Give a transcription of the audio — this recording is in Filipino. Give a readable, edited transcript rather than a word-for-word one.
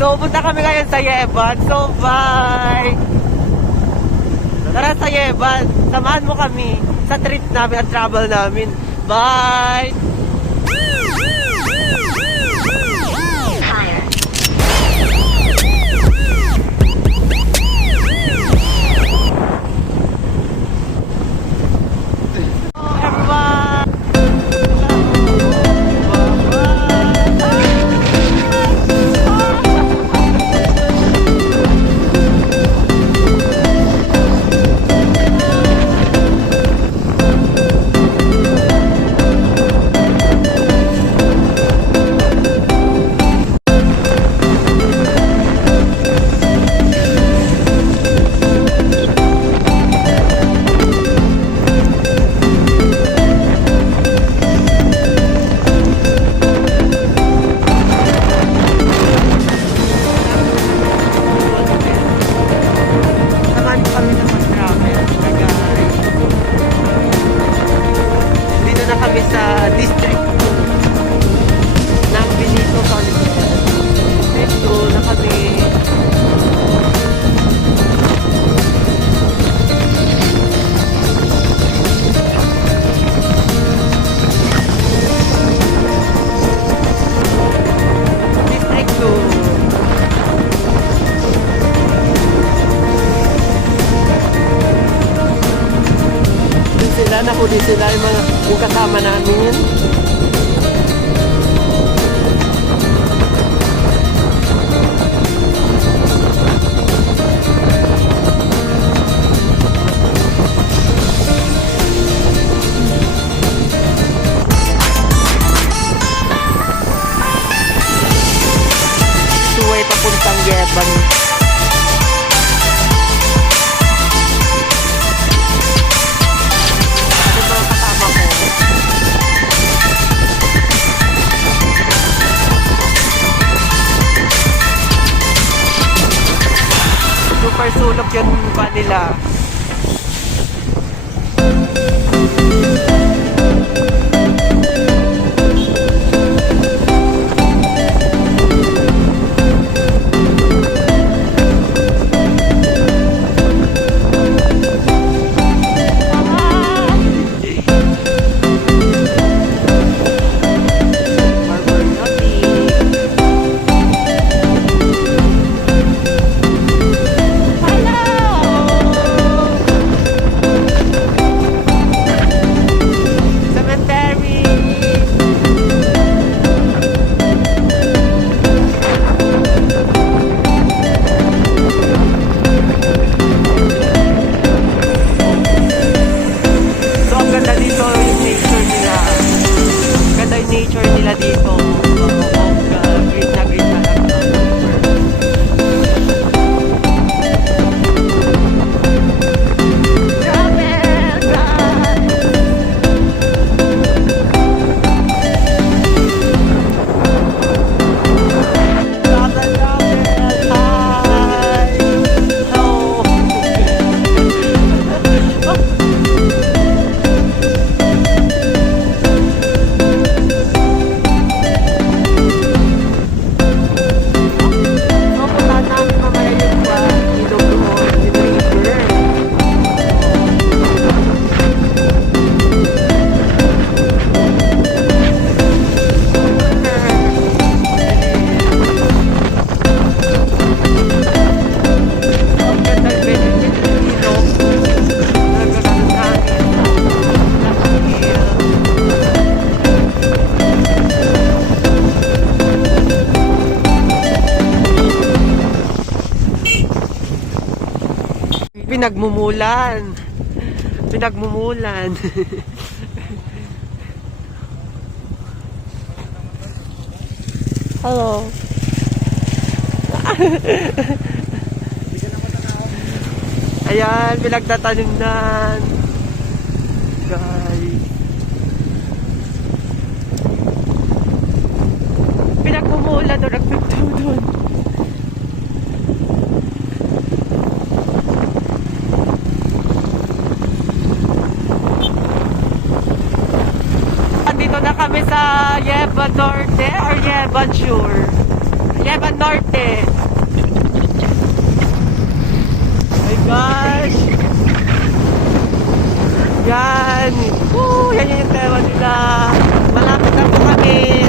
So, punta kami ngayon sa Yeban. So, bye! Tara sa Yeban. Samahan mo kami sa trip namin at travel namin. Bye! Nahuli sila yung kasama namin. Suway papuntang Yeban. Super sulok yung pa nila. Pinagmumulan. Pinagmumulan. Hello. Ayan, pinagtatalunan. Guys. Pinagmumulan doon, nagpagtaw doon. Dito na kami sa Yeban Norte or Yeban Sur. Yeban Norte. Oh my gosh. Yan. Woo, yan yung tema nila. Malapit na po kami.